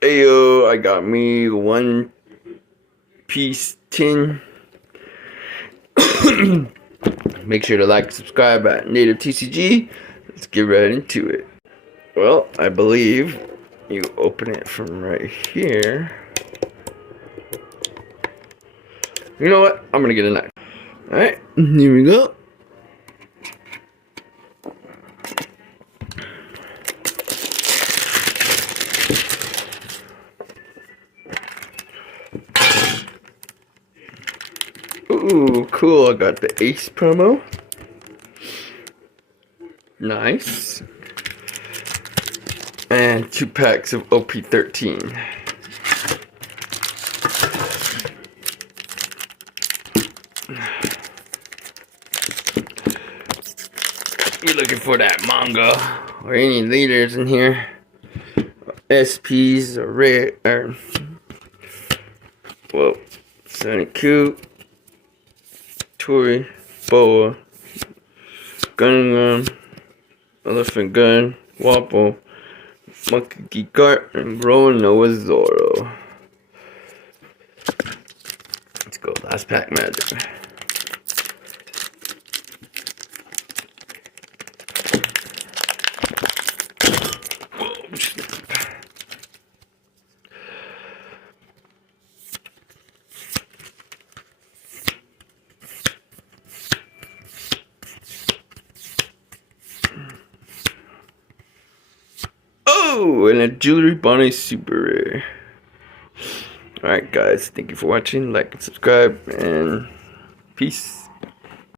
Ayo, I got me one piece tin. Make sure to like and subscribe at Native TCG. Let's get right into it. Well, I believe you open it from right here. You know what? I'm gonna get a knife. Alright, here we go. Ooh, cool. I got the Ace promo. Nice. And 2 packs of OP-13. You're looking for that manga or any leaders in here. SPs or rare or well, Sonic Q, Tori, Boa, Gun, Elephant Gun, Wapple, Monkey Cart, and Bro Noah Zoro. Let's go, last pack magic. Whoa, snap. Oh, and a Jewelry Bonnie Super Rare. Alright guys, thank you for watching, like and subscribe, and peace.